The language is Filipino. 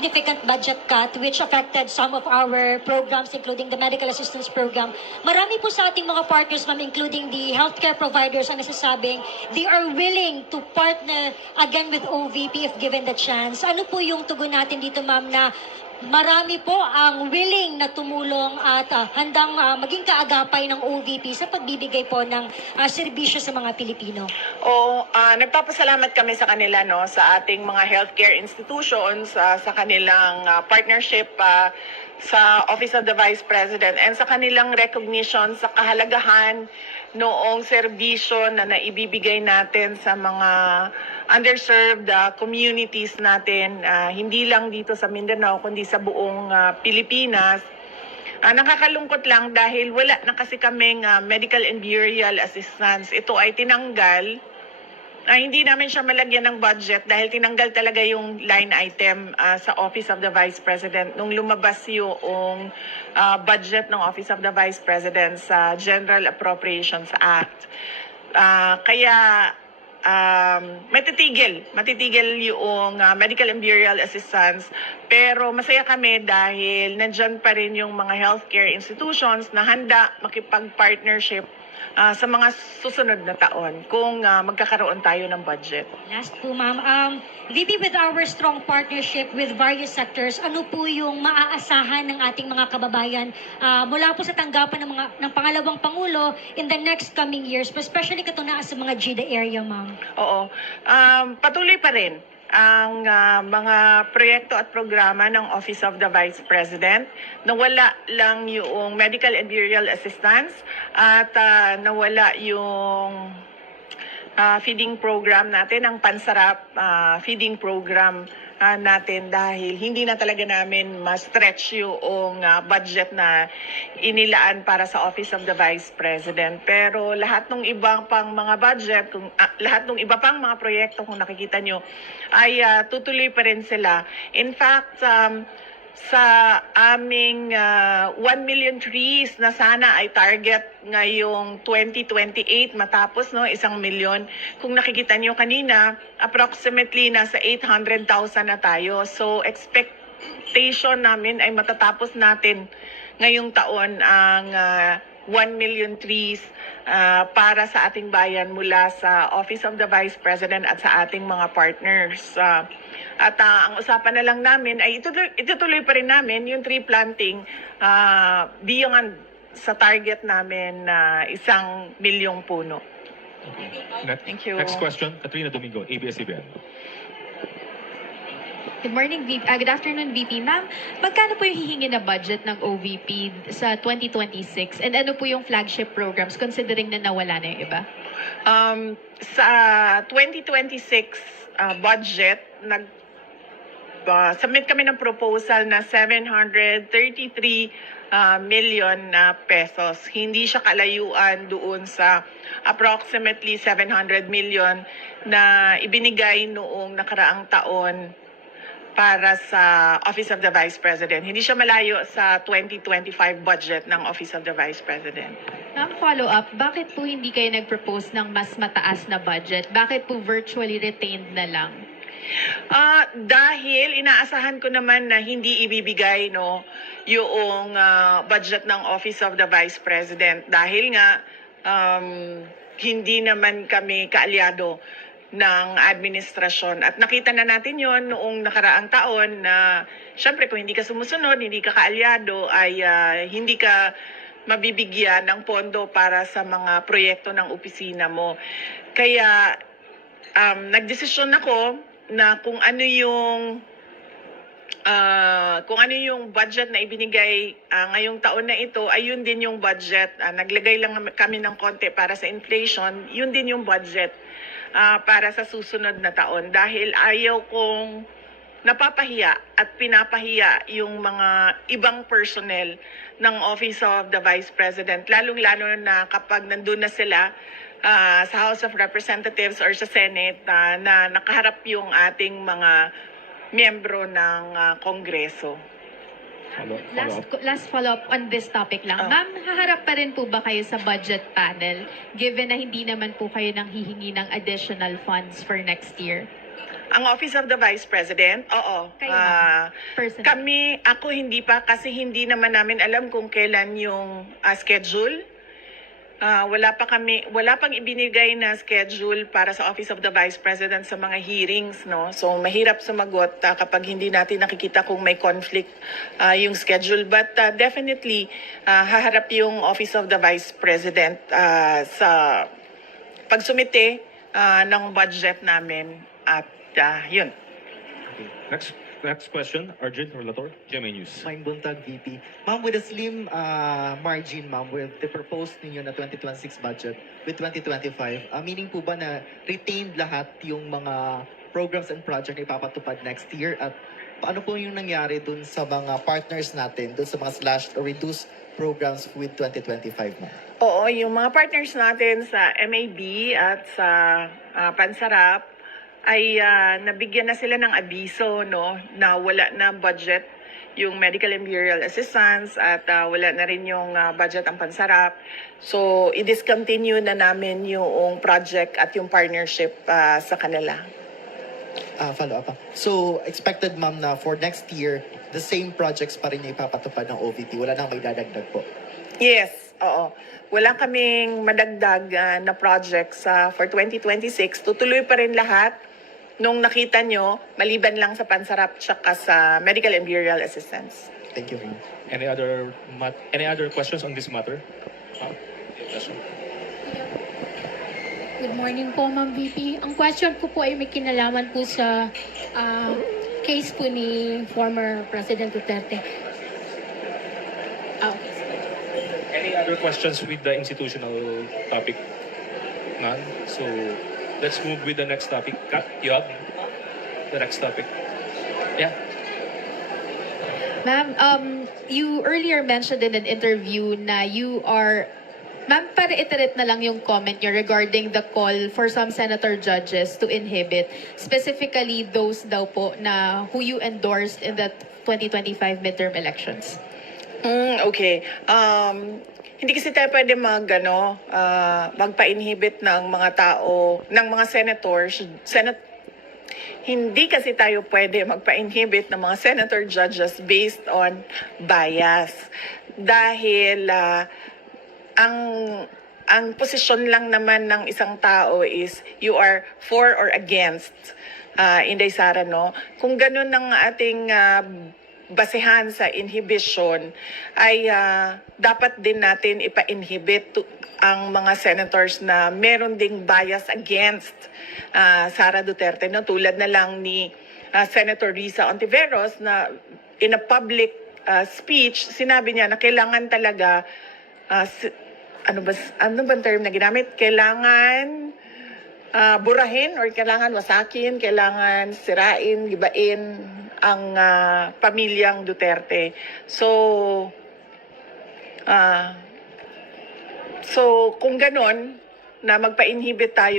significant budget cut which affected some of our programs including the medical assistance program. Marami po sa ating mga partners, ma'am, including the healthcare providers ang nasasabing they are willing to partner again with OVP if given the chance. Ano po yung tugon natin dito, ma'am, na marami po ang willing na tumulong at handang maging kaagapay ng OVP sa pagbibigay po ng serbisyo sa mga Pilipino? Nagpapasalamat kami sa kanila, no, sa ating mga healthcare institutions, sa kanilang partnership sa Office of the Vice President and sa kanilang recognition sa kahalagahan noong serbisyo na naibibigay natin sa mga underserved communities natin, hindi lang dito sa Mindanao kundi sa buong Pilipinas. Nakakalungkot lang dahil wala na kasi kaming medical and burial assistance. Ito ay tinanggal. Hindi namin siya malagyan ng budget dahil tinanggal talaga yung line item sa Office of the Vice President nung lumabas yung budget ng Office of the Vice President sa General Appropriations Act. Kaya matitigil yung medical and burial assistance, pero masaya kami dahil nandyan pa rin yung mga healthcare institutions na handa makipag-partnership sa mga susunod na taon kung magkakaroon tayo ng budget. Last po, ma'am. VP, with our strong partnership with various sectors, ano po yung maaasahan ng ating mga kababayan mula po sa tanggapan ng pangalawang Pangulo in the next coming years, especially katunaas sa mga GIDA area, ma'am? Oo. Patuloy pa rin ang mga proyekto at programa ng Office of the Vice President. Nawala lang yung medical and burial assistance at nawala yung feeding program natin, ang Pansarap feeding program natin dahil hindi na talaga namin ma-stretch yung budget na inilaan para sa Office of the Vice President. Pero lahat ng ibang pang mga budget, lahat ng iba pang mga proyekto kung nakikita nyo ay tutuloy pa rin sila. In fact, sa aming 1 million trees na sana ay target ngayong 2028 matapos 1 million. Kung nakikita nyo kanina, approximately nasa 800,000 na tayo. So expectation namin ay matatapos natin ngayong taon ang 1 million trees para sa ating bayan mula sa Office of the Vice President at sa ating mga partners. Ang usapan na lang namin ay itutuloy pa rin namin yung tree planting beyond sa target namin na 1 milyong puno. Thank you. Next question, Katrina Domingo, ABS-CBN. Good morning, good afternoon, VP. Ma'am, magkano po yung hihingi na budget ng OVP sa 2026? And ano po yung flagship programs considering na nawala na yung iba? Sa 2026 budget, submit kami ng proposal na 733 million pesos. Hindi siya kalayuan doon sa approximately 700 million na ibinigay noong nakaraang taon para sa Office of the Vice President. Hindi siya malayo sa 2025 budget ng Office of the Vice President. Ma'am, follow-up, bakit po hindi kayo nag-propose ng mas mataas na budget? Bakit po virtually retained na lang? Dahil inaasahan ko naman na hindi ibibigay yung budget ng Office of the Vice President. Dahil nga hindi naman kami kaalyado ng administrasyon. At nakita na natin yon noong nakaraang taon na syempre kung hindi ka sumusunod, hindi ka kaalyado, ay hindi ka mabibigyan ng pondo para sa mga proyekto ng opisina mo. Kaya nagdesisyon ako na kung ano yung budget na ibinigay ngayong taon na ito, ay yun din yung budget. Naglagay lang kami ng konti para sa inflation, yun din yung budget para sa susunod na taon. Dahil ayaw kong napapahiya at pinapahiya yung mga ibang personnel ng Office of the Vice President, lalong-lalo na kapag nandun na sila sa House of Representatives or sa Senate na nakaharap yung ating mga miyembro ng Kongreso. Last follow-up on this topic lang. Ma'am, haharap pa rin po ba kayo sa budget panel given na hindi naman po kayo nang hihingi ng additional funds for next year? Ang Office of the Vice President, oo. Kayo, personally. Ako hindi pa kasi hindi naman namin alam kung kailan yung schedule. Wala pang ibinigay na schedule para sa Office of the Vice President sa mga hearings, no? So mahirap sumagot kapag hindi natin nakikita kung may conflict yung schedule. But definitely haharap yung Office of the Vice President sa pagsumite ng budget namin at yun. Okay. Next question, Arjun Relator, GMA News. Fine Buntag, VP. Ma'am, with a slim margin, ma'am, with the proposed ninyo na 2026 budget with 2025, meaning po ba na retained lahat yung mga programs and project na ipapatupad next year? At paano po yung nangyari dun sa mga partners natin, dun sa mga slashed or reduced programs with 2025, ma'am? Oo, yung mga partners natin sa MAB at sa Pansarap ay nabigyan na sila ng abiso, no, na wala na budget yung medical and burial assistance at wala na rin yung budget ang Pansarap. So, i-discontinue na namin yung project at yung partnership sa kanila. Follow up. So, expected, ma'am, na for next year, the same projects pa rin yung ipapatupad ng OVP. Wala nang may dadagdag po. Yes, oo. Wala kaming madagdag na projects for 2026. Tutuloy pa rin lahat nung nakita nyo, maliban lang sa Pansarap tsaka sa medical and burial assistance. Thank you, ma'am. Any other questions on this matter? Question. Good morning po, Ma'am VP. Ang question ko po ay may kinalaman po sa case po ni former President Duterte. Okay. Any other questions with the institutional topic? None. So let's move with the next topic. Kat, you have the next topic. Yeah. Ma'am, you earlier mentioned in an interview na you are... Ma'am, para iterate na lang yung comment nyo regarding the call for some senator judges to inhibit, specifically those daw po na who you endorsed in the 2025 midterm elections. Okay. Hindi kasi tayo pwede magpa-inhibit ng mga tao, ng mga senators, hindi kasi tayo pwede magpa-inhibit ng mga senator judges based on bias. Dahil ang posisyon lang naman ng isang tao is you are for or against, Inday Sara, no? Kung ganun ang ating basehan sa inhibition, ay dapat din natin ipa-inhibit ang mga senators na meron ding bias against Sara Duterte, no? Tulad na lang ni Senator Risa Ontiveros na in a public speech, sinabi niya na kailangan talaga ano bang term na ginamit? Kailangan burahin or kailangan wasakin, kailangan sirain, gibain ang pamilyang Duterte. So kung ganon na magpa-inhibit tayo